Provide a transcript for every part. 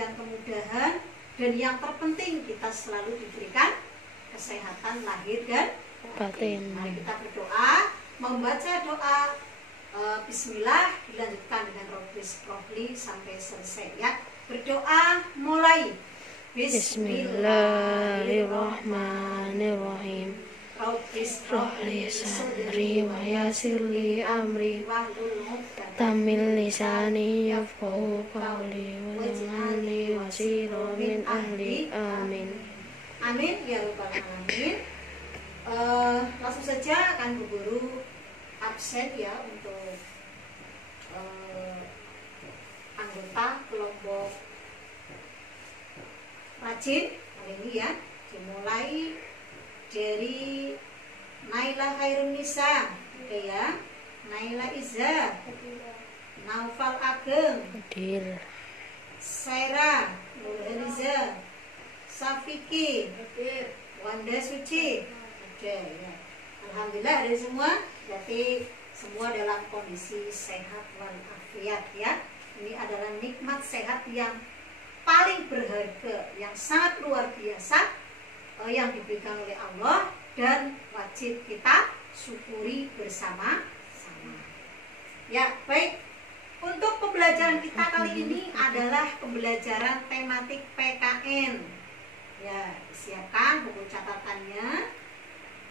diberikan kemudahan, dan yang terpenting kita selalu diberikan kesehatan lahir dan batin. Mari kita berdoa, membaca doa Bismillah, dilanjutkan dengan Robbli sampai selesai ya. Berdoa mulai. Bismillahirrahmanirrahim. Robbli sadri wa yassirli amri tamil lisani yafqahu qawli waj'alni wasiran min ahli. Amin. Amin ya rabbal alamin. Langsung saja akan Bu Guru absen ya untuk anggota kelompok rajin hari ini ya. Dimulai dari Naila Khairun Nisa, oke ya. Naila Izza, Naufal Ageng, Saira, Nurhaliza, Safiki, Wanda Suci, oke ya. Alhamdulillah dari semua, berarti semua dalam kondisi sehat walafiat ya. Ini adalah nikmat sehat yang paling berharga, yang sangat luar biasa yang diberikan oleh Allah dan wajib kita syukuri bersama-sama. Ya, baik. Untuk pembelajaran kita kali ini adalah pembelajaran tematik PKN. Ya, siapkan buku catatannya.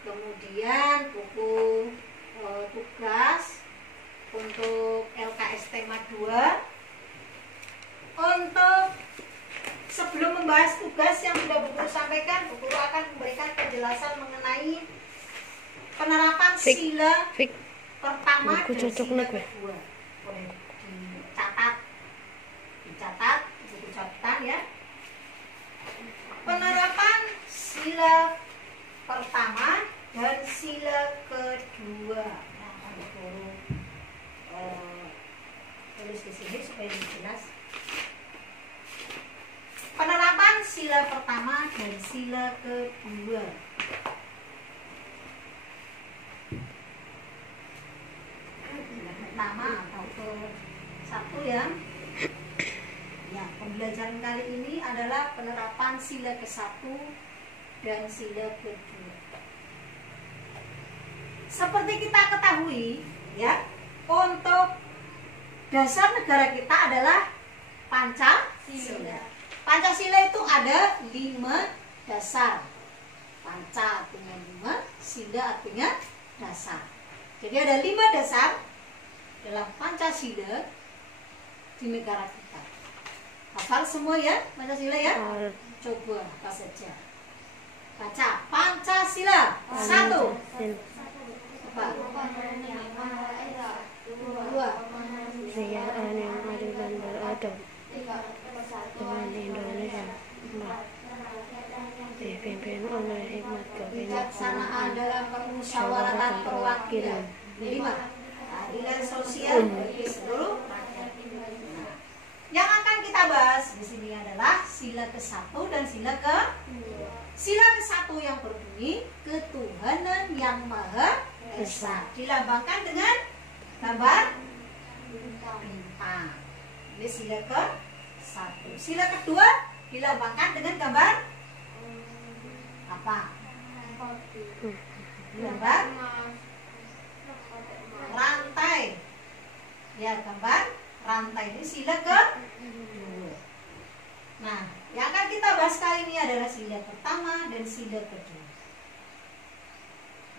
Kemudian buku tugas untuk LKS tema 2. Untuk sebelum membahas tugas yang sudah Bu Guru sampaikan, Bu Guru akan memberikan penjelasan mengenai penerapan sila pertama dan sila kedua. Boleh dicatat buku catatan ya. Penerapan sila pertama dan sila kedua. Nah, Bu Guru tulis di sini supaya lebih jelas. Penerapan sila pertama dan sila kedua. Pertama atau ke-1 ya. Ya, pembelajaran kali ini adalah penerapan sila ke-1 dan sila kedua. Seperti kita ketahui ya, untuk dasar negara kita adalah Pancasila. Pancasila itu ada 5 dasar. Panca artinya 5, sila artinya dasar. Jadi ada 5 dasar dalam Pancasila di negara kita. Hafal semua ya Pancasila ya? Coba apa saja. Baca Pancasila. 1. Apa? 2. Kejayaan yang adil dan beradab. Tuhan Indonesia dipimpin oleh hikmat kebijaksanaan dalam permusyawaratan perwakilan. 5. Keadilan sosial bagi seluruh rakyat. Yang akan kita bahas di sini adalah sila ke-1 dan sila ke-2. Sila ke-1 yang berbunyi ketuhanan yang Maha Esa, dilambangkan dengan gambar bintang. Ini sila ke-1. Sila kedua dilambangkan dengan gambar apa? Gambar rantai. Ya, gambar rantai. Ini sila kedua. Nah, yang akan kita bahas kali ini adalah sila pertama dan sila kedua.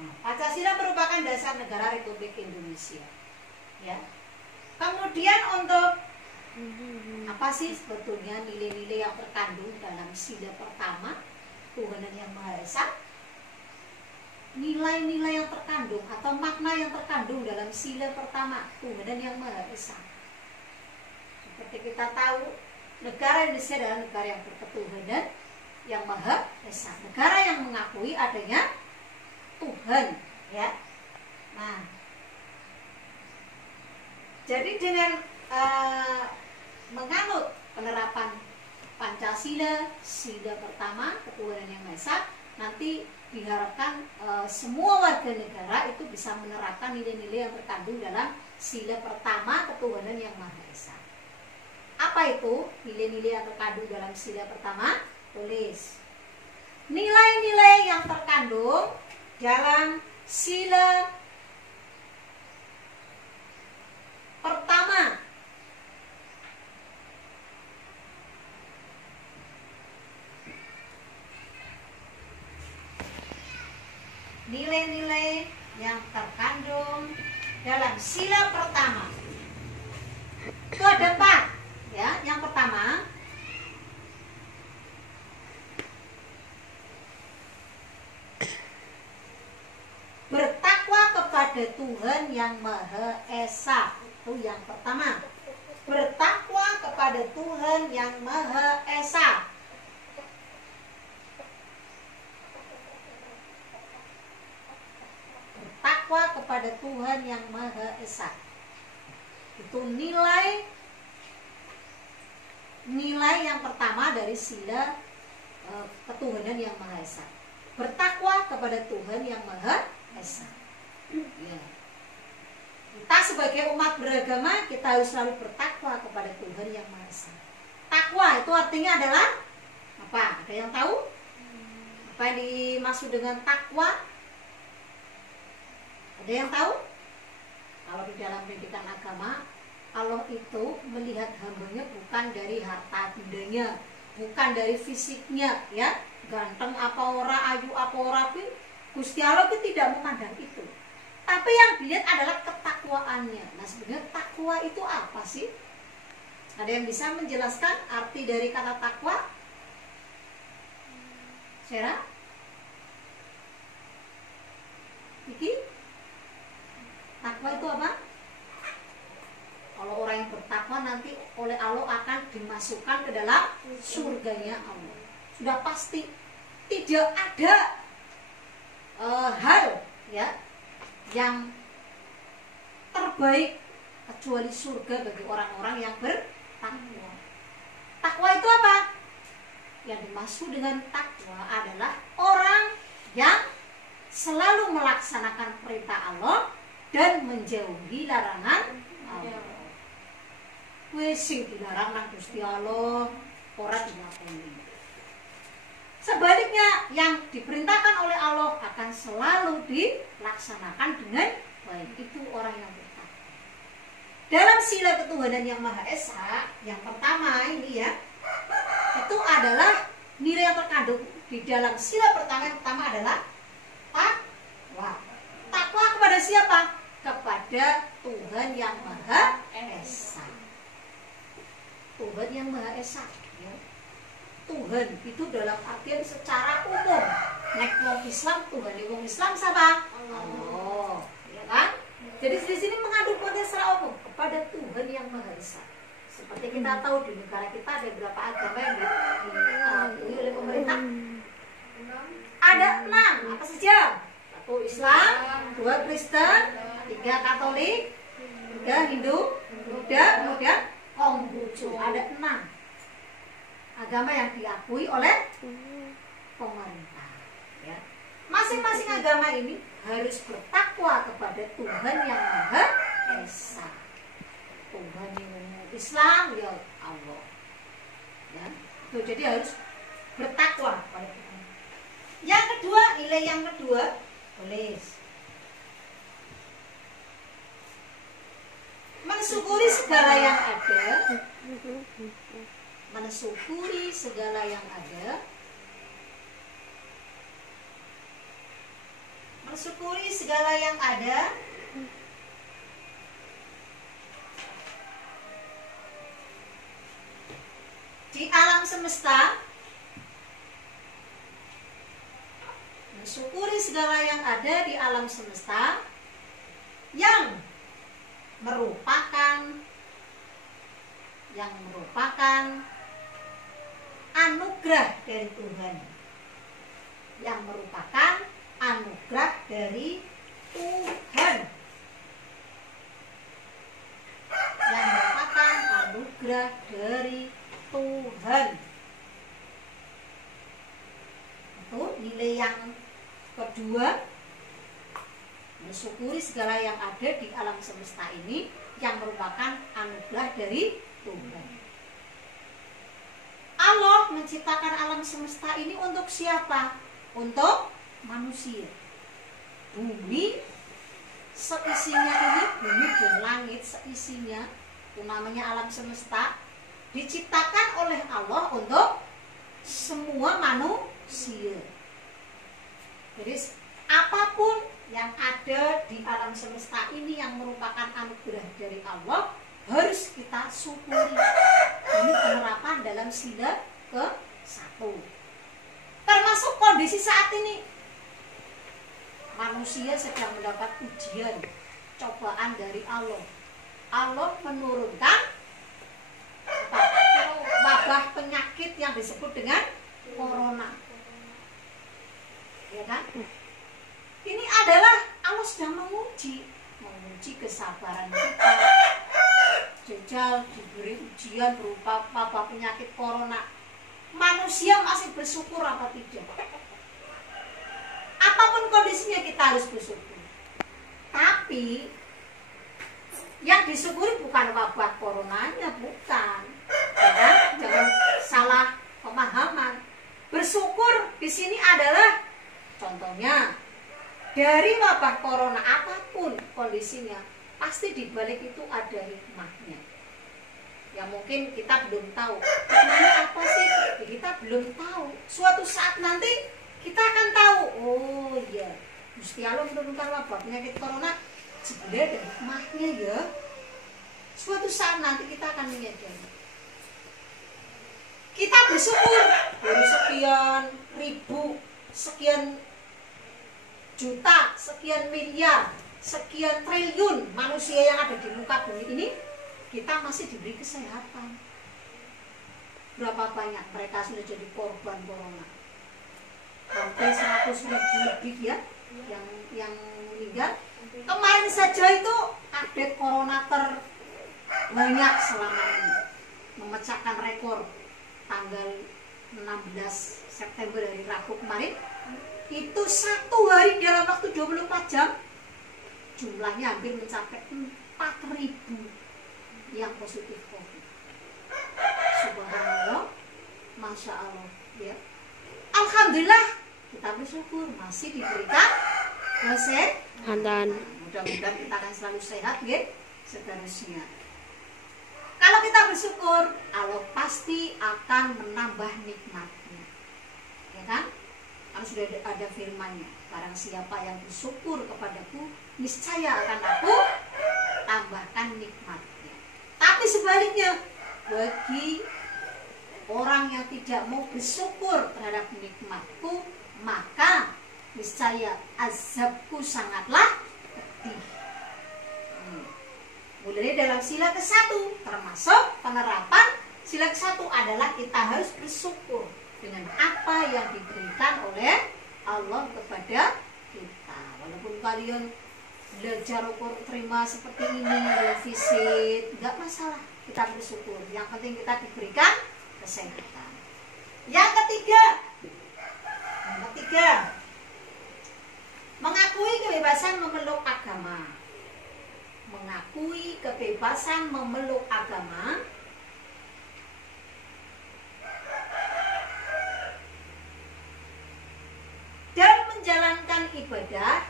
Nah, Pancasila merupakan dasar negara Republik Indonesia. Ya. Kemudian untuk apa sih sebetulnya nilai-nilai yang terkandung dalam sila pertama, Tuhanan yang Maha Esa? Nilai-nilai yang terkandung atau makna yang terkandung dalam sila pertama, Tuhanan yang Maha Esa. Seperti kita tahu, negara Indonesia adalah negara yang berketuhanan yang Maha Esa, negara yang mengakui adanya Tuhan, ya. Nah, jadi dengan menganut penerapan Pancasila sila pertama ketuhanan yang Maha Esa, nanti diharapkan semua warga negara itu bisa menerapkan nilai-nilai yang terkandung dalam sila pertama ketuhanan yang Maha Esa. Apa itu nilai-nilai yang terkandung dalam sila pertama? Tulis. Nilai-nilai yang terkandung dalam sila pertama. Nilai-nilai yang terkandung dalam sila pertama. Itu ada 4, ya. Yang pertama, bertakwa kepada Tuhan yang Maha Esa. Itu yang pertama. Bertakwa kepada Tuhan yang Maha Esa. Bertakwa kepada Tuhan yang Maha Esa. Itu nilai yang pertama dari sila ketuhanan yang Maha Esa. Bertakwa kepada Tuhan yang Maha Esa. Ya. Kita sebagai umat beragama, kita harus selalu bertakwa kepada Tuhan yang Maha Esa. Takwa itu artinya adalah apa? Ada yang tahu? Apa yang dimaksud dengan takwa? Ada yang tahu? Kalau di dalam pendidikan agama, Allah itu melihat hambanya bukan dari harta bendanya, bukan dari fisiknya, ya, ganteng apa ora, ayu apa ora, Gusti Allah itu tidak memandang itu. Tapi yang dilihat adalah ketakwaannya. Nah, sebenarnya takwa itu apa sih? Ada yang bisa menjelaskan arti dari kata takwa? Sarah? Iki? Takwa itu apa? Kalau orang yang bertakwa nanti oleh Allah akan dimasukkan ke dalam surganya Allah. Sudah pasti. Tidak ada hal, ya, yang terbaik kecuali surga bagi orang-orang yang bertakwa. Takwa itu apa? Yang dimaksud dengan takwa adalah orang yang selalu melaksanakan perintah Allah dan menjauhi larangan Allah. Wis sing dilarang nang Gusti Allah ora dilakoni. Sebaliknya, yang diperintahkan oleh Allah akan selalu dilaksanakan dengan baik. Itu orang yang bertakwa. Dalam sila ketuhanan yang Maha Esa, yang pertama ini, ya, itu adalah nilai yang terkandung di dalam sila pertama. Yang pertama adalah takwa. Takwa kepada siapa? Kepada Tuhan yang Maha Esa. Tuhan yang Maha Esa, ya. Tuhan itu dalam artian secara umum. Nek wong Islam, Tuhan wong Islam siapa? Allah, ya kan? Jadi di sini mengandung konteks secara umum kepada Tuhan yang Maha Esa. Seperti kita tahu di negara kita ada beberapa agama yang diakui oleh pemerintah. Ada 6, apa saja? 1 Islam, 2 Kristen, 3 Katolik, 3 Hindu, kemudian Konghucu. Ada 6 agama yang diakui oleh pemerintah, ya. Masing-masing agama ini harus bertakwa kepada Tuhan yang Maha Esa. Tuhan yang Islam, ya Allah, ya. Tuh, jadi harus bertakwa kepada Tuhan. Yang kedua, nilai yang kedua, tulis. Mensyukuri segala yang ada. Mensyukuri segala yang ada. Mensyukuri segala yang ada. Di alam semesta. Mensyukuri segala yang ada di alam semesta yang merupakan anugerah dari Tuhan, yang merupakan anugerah dari Tuhan, yang merupakan anugerah dari Tuhan. Itu nilai yang kedua. Mensyukuri segala yang ada di alam semesta ini yang merupakan anugerah dari Tuhan. Allah menciptakan alam semesta ini untuk siapa? Untuk manusia. Bumi seisinya ini, bumi dan langit seisinya, itu namanya alam semesta, diciptakan oleh Allah untuk semua manusia. Jadi apapun yang ada di alam semesta ini yang merupakan anugerah dari Allah harus kita syukuri. Ini penerapan dalam sila ke-1. Termasuk kondisi saat ini, manusia sedang mendapat ujian, cobaan dari Allah. Allah menurunkan wabah penyakit yang disebut dengan corona. Ya kan? Ini adalah Allah sedang menguji kesabaran kita. Jajal diberi ujian berupa wabah penyakit corona. Manusia masih bersyukur apa tidak? Apapun kondisinya kita harus bersyukur. Tapi yang disyukuri bukan wabah coronanya, bukan. Ya, jangan salah pemahaman. Bersyukur di sini adalah contohnya dari wabah corona apapun kondisinya, pasti di balik itu ada hikmahnya. Ya mungkin kita belum tahu. Hikmahnya apa sih? Ya, kita belum tahu. Suatu saat nanti kita akan tahu. Oh iya, Gusti Allah menurunkan wabah penyakit corona sebenarnya ada hikmahnya ya. Suatu saat nanti kita akan menyadari. Kita bersyukur dari sekian ribu, sekian juta, sekian miliar, sekian triliun manusia yang ada di muka bumi ini, kita masih diberi kesehatan. Berapa banyak mereka sudah jadi korban corona? Hampir 100.000 lebih ya yang meninggal. Kemarin saja itu update corona terbanyak selama ini, memecahkan rekor tanggal 16 September hari Rabu kemarin. Itu satu hari dalam waktu 24 jam jumlahnya hampir mencapai 4.000 yang positif COVID. Subhanallah, Masya Allah ya. Alhamdulillah kita bersyukur masih diberikan kesehatan. Mudah-mudahan kita akan selalu sehat ya seterusnya. Kalau kita bersyukur, Allah pasti akan menambah nikmatnya, ya kan? Kalau sudah ada firman-Nya, barang siapa yang bersyukur kepadaku, niscaya akan aku tambahkan nikmatnya. Tapi sebaliknya, bagi orang yang tidak mau bersyukur terhadap nikmatku, maka niscaya azabku sangatlah pedih. Mulai dalam sila ke-1, termasuk penerapan sila ke-1 adalah kita harus bersyukur dengan apa yang diberikan oleh Allah kepada kita. Walaupun kalian belajar ukur terima seperti ini, visit, nggak masalah, kita bersyukur. Yang penting kita diberikan kesehatan. Yang ketiga, mengakui kebebasan memeluk agama. Mengakui kebebasan memeluk agama dan menjalankan ibadah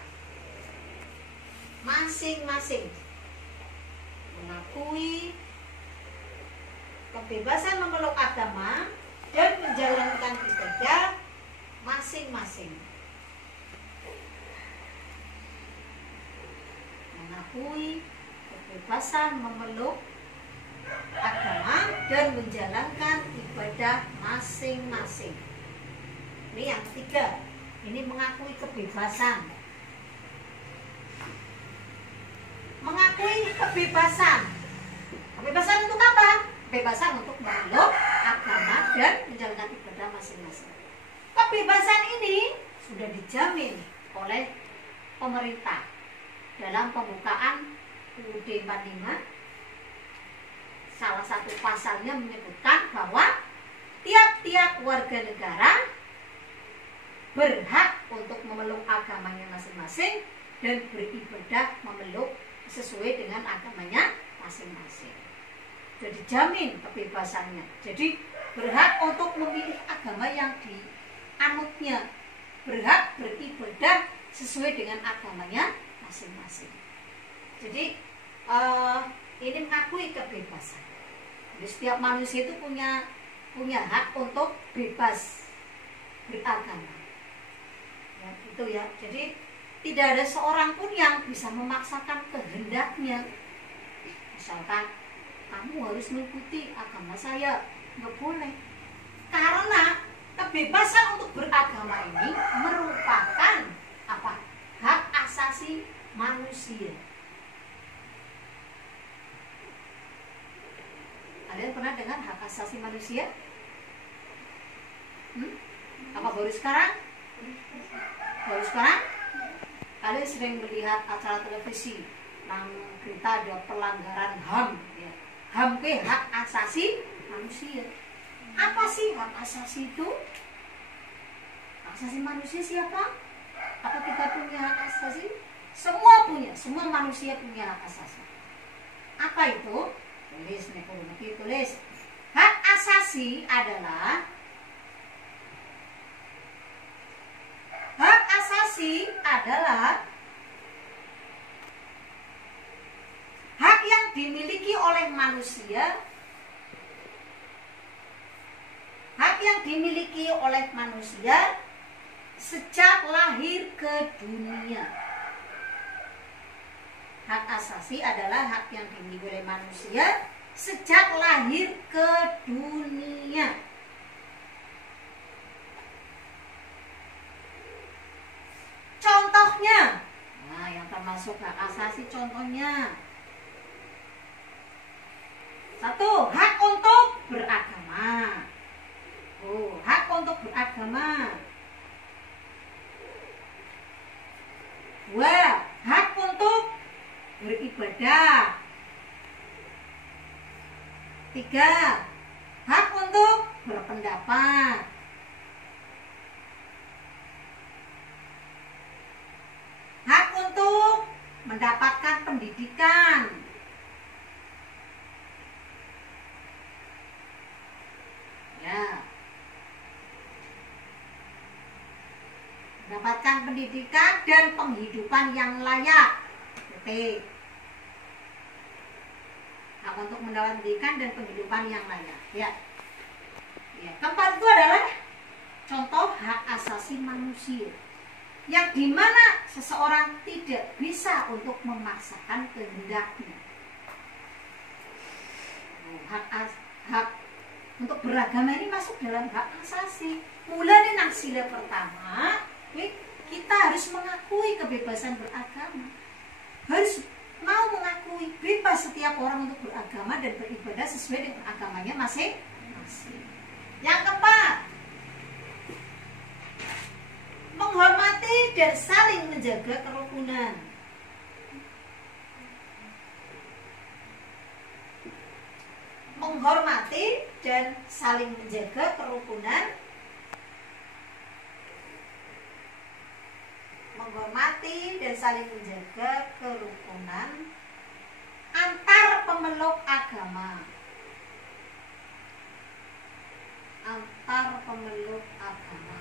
masing-masing. Mengakui kebebasan memeluk agama dan menjalankan ibadah masing-masing. Mengakui kebebasan memeluk agama dan menjalankan ibadah masing-masing. Ini yang ketiga. Ini mengakui kebebasan. Mengakui kebebasan. Kebebasan untuk apa? Kebebasan untuk memeluk agama dan menjalankan ibadah masing-masing. Kebebasan ini sudah dijamin oleh pemerintah dalam pembukaan UUD 45. Salah satu pasalnya menyebutkan bahwa tiap-tiap warga negara berhak untuk memeluk agamanya masing-masing dan beribadah memeluk sesuai dengan agamanya masing-masing. Jadi dijamin kebebasannya. Jadi berhak untuk memilih yang dianutnya, berhak beribadah sesuai dengan agamanya masing-masing. Jadi ini mengakui kebebasan. Jadi setiap manusia itu punya hak untuk bebas beragama. Ya, itu ya. Jadi tidak ada seorang pun yang bisa memaksakan kehendaknya. Misalkan kamu harus mengikuti agama saya, nggak boleh. Karena kebebasan untuk beragama ini merupakan apa? Hak asasi manusia. Kalian pernah dengar hak asasi manusia? Apa baru sekarang? Baru sekarang? Kalian sering melihat acara televisi yang berita ada pelanggaran HAM, ya. HAM ke hak asasi manusia. Apa sih hak asasi itu? Hak asasi manusia siapa? Apa kita punya hak asasi? Semua punya, semua manusia punya hak asasi. Apa itu? Tulis nih, tulis. Hak asasi adalah hak yang dimiliki oleh manusia. Hak yang dimiliki oleh manusia sejak lahir ke dunia. Hak asasi adalah hak yang dimiliki oleh manusia sejak lahir ke dunia. Contohnya, nah yang termasuk hak asasi contohnya. 1. Hak untuk beragama. Hak untuk beragama. 2. Hak untuk beribadah. 3. Hak untuk berpendapat. 4. Hak untuk mendapatkan pendidikan. Ya. Mendapatkan pendidikan dan penghidupan yang layak. Oke. Hak untuk mendapat pendidikan dan penghidupan yang layak. Ya. Keempat itu adalah contoh hak asasi manusia, yang dimana seseorang tidak bisa untuk memaksakan kehendaknya. Hak untuk beragama ini masuk dalam hak asasi. Mulai dari sila pertama, kita harus mengakui kebebasan beragama. Harus mau mengakui bebas setiap orang untuk beragama dan beribadah sesuai dengan agamanya masing-masing. Yang keempat, menghormati dan saling menjaga kerukunan. Menghormati dan saling menjaga kerukunan. Menghormati dan saling menjaga kerukunan antar pemeluk agama. Antar pemeluk agama.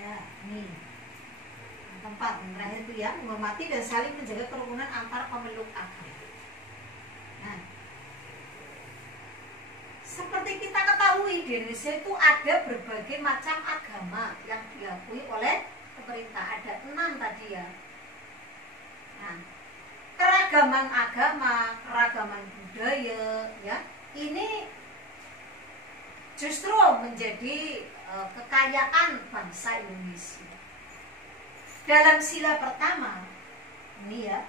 Ya, ini tempat yang terakhir itu ya, menghormati dan saling menjaga kerukunan antar pemeluk agama. Nah, seperti kita ketahui di Indonesia itu ada berbagai macam agama yang diakui oleh pemerintah. Ada 6 tadi ya. Nah, keragaman agama, keragaman budaya, ya, ini justru menjadi kekayaan bangsa Indonesia. Dalam sila pertama, ini ya,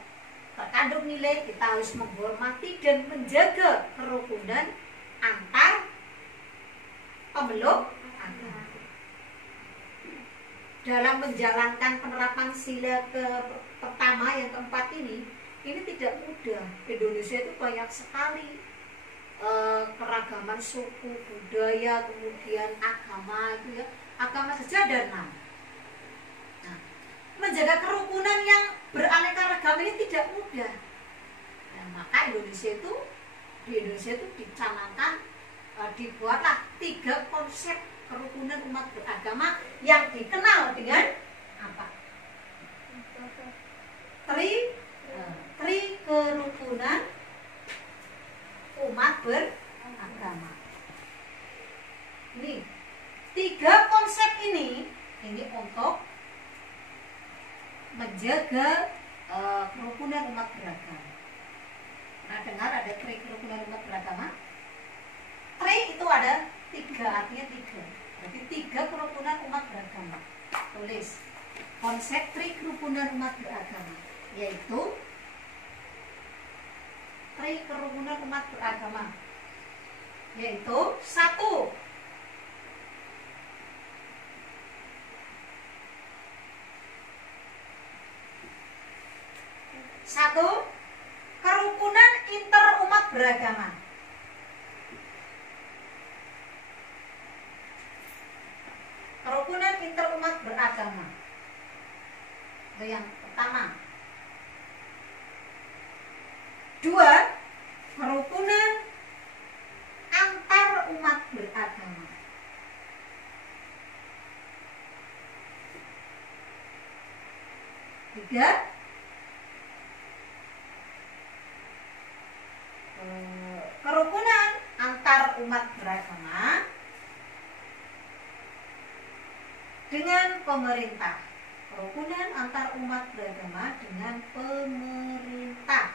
terkandung nilai kita harus menghormati dan menjaga kerukunan antar pemeluk agama. Dalam menjalankan penerapan sila pertama yang keempat ini tidak mudah. Indonesia itu banyak sekali keragaman suku, budaya, kemudian agama itu ya. Agama saja ada 6. Nah, menjaga kerukunan yang beraneka ragam ini tidak mudah. Maka di Indonesia itu dicanangkan, dibuatlah 3 konsep kerukunan umat beragama yang dikenal dengan apa? Tri kerukunan umat beragama. Ini 3 konsep ini untuk menjaga kerukunan umat beragama. Nah, dengar ada tri kerukunan umat beragama? Tri itu ada 3, artinya 3. Berarti 3 kerukunan umat beragama. Tulis konsep tri kerukunan umat beragama, yaitu tri kerukunan umat beragama, yaitu 1. Kerukunan interumat beragama. Kerukunan interumat beragama. Itu yang pertama. 2. Kerukunan antar umat beragama. 3. Kerukunan antar umat beragama dengan pemerintah. Kerukunan antar umat beragama dengan pemerintah.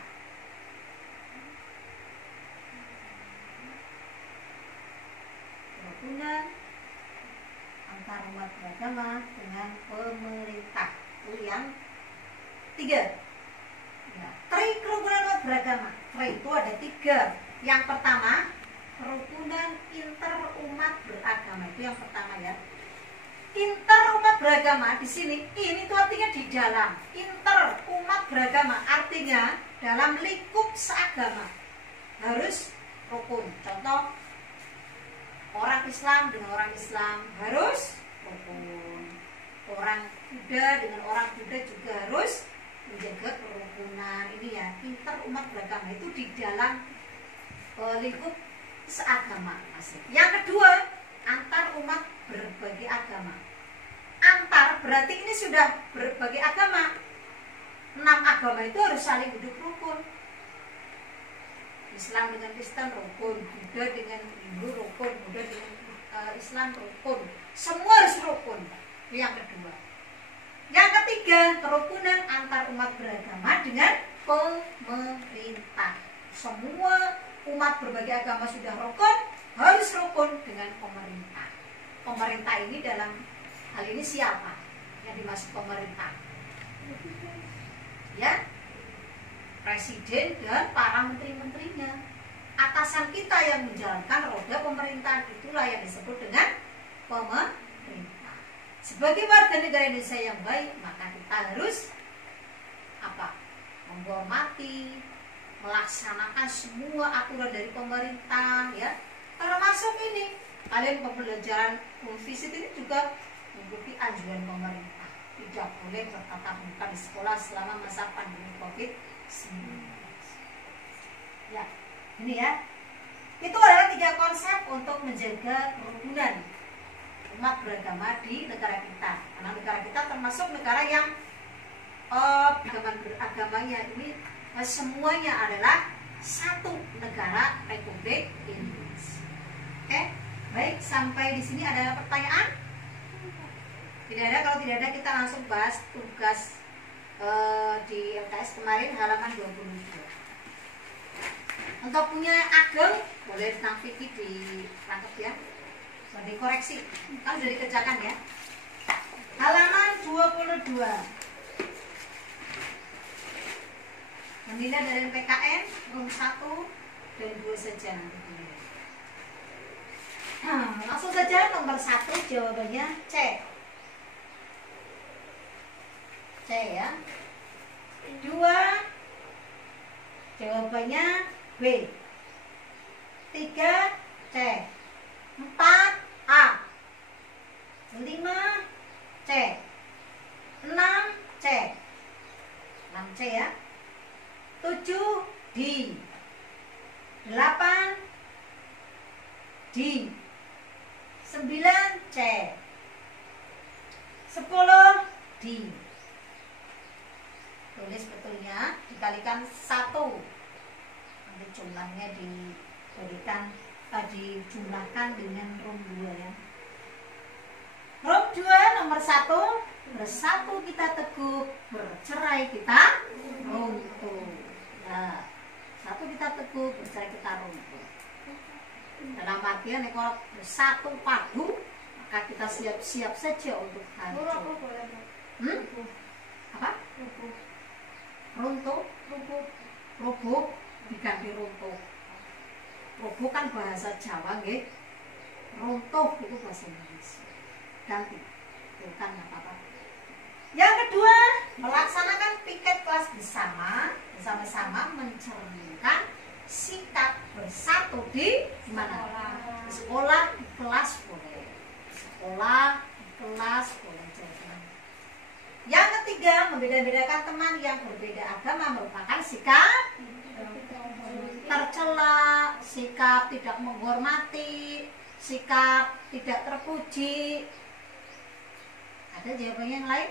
Kerukunan antar umat beragama dengan pemerintah. Itu yang 3. Ya, tri kerukunan umat beragama. Tri itu ada 3. Yang pertama, kerukunan interumat beragama. Itu yang pertama ya. Interumat beragama di sini, ini tuh artinya di dalam. Interumat beragama artinya dalam lingkup seagama harus rukun. Contoh, orang Islam dengan orang Islam harus rukun. Orang Buddha dengan orang Buddha juga harus menjaga kerukunan. Ini ya, interumat beragama itu di dalam lingkup seagama. Yang kedua, antar umat berbagai agama. Antar berarti ini sudah berbagai agama. 6 agama itu harus saling hidup rukun. Islam dengan Kristen rukun, Buddha dengan Hindu rukun, Buddha dengan Islam rukun. Semua harus rukun. Itu yang kedua. Yang ketiga, kerukunan antar umat beragama dengan pemerintah. Semua umat berbagai agama sudah rukun, harus rukun dengan pemerintah. Pemerintah ini dalam hal ini siapa yang dimaksud pemerintah? Ya, presiden dan para menteri-menterinya. Atasan kita yang menjalankan roda pemerintahan, itulah yang disebut dengan pemerintah. Sebagai warga negara Indonesia yang baik, maka kita harus apa? Menghormati, melaksanakan semua aturan dari pemerintah, ya. Termasuk ini, kalian pembelajaran visit ini juga mengikuti anjuran pemerintah. Tidak boleh bertatap muka di sekolah selama masa pandemi COVID-19. Ya, ini ya. Itu adalah 3 konsep untuk menjaga kerukunan umat beragama di negara kita. Karena negara kita termasuk negara yang beragamanya ini semuanya adalah satu negara Republik Indonesia. Oke, baik, sampai di sini ada pertanyaan? Tidak ada. Kalau tidak ada, kita langsung bahas tugas di LKS kemarin halaman 22. Untuk punya Ageng boleh tentang Vicky ditangkap ya, dikoreksi, kan sudah dikerjakan ya. Halaman 22. Menilai dari PKN nomor 1 dan 2 saja nanti. Langsung saja nomor 1 jawabannya C. C ya. 2 jawabannya B. 3 C. 4 A. 5 C. 6 C. 6 C ya. 7 di. 8 di. 9 C. 10 di. Tulis betulnya, dikalikan 1. Nanti jumlahnya dijumlahkan dengan rum 2 ya. Rum 2 nomor 1, bersatu kita teguh, bercerai kita runtuh. Nah, satu kita teguh, bercerai kita runtuh. Dalam artian kalau bersatu padu, maka kita siap-siap saja untuk hancur. Apa? Runtuh, rubuh diganti runtuh. Rubuh kan bahasa Jawa, nggih. Runtuh itu bahasa Indonesia. Ganti, bukan apa-apa. Yang kedua, melaksanakan piket kelas bersama-sama mencerminkan sikap bersatu di mana? Sekolah, di kelas boleh. Sekolah, di kelas boleh. Yang ketiga, membeda-bedakan teman yang berbeda agama merupakan sikap tercela, sikap tidak menghormati, sikap tidak terpuji. Ada jawabannya yang lain?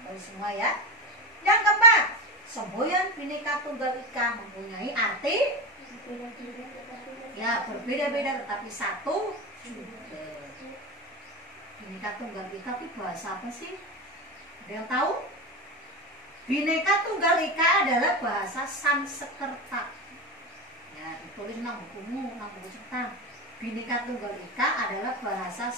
Boleh semua ya. Yang keempat, semboyan Bhinneka Tunggal Ika mempunyai arti ya berbeda-beda tetapi satu juga. Bhinneka Tunggal Ika itu bahasa apa sih? Ada yang tahu? Bhinneka Tunggal Ika adalah bahasa Sanskerta. Ya, ditulis nang bukumu, nang buku cetak. Bhinneka Tunggal Ika adalah bahasa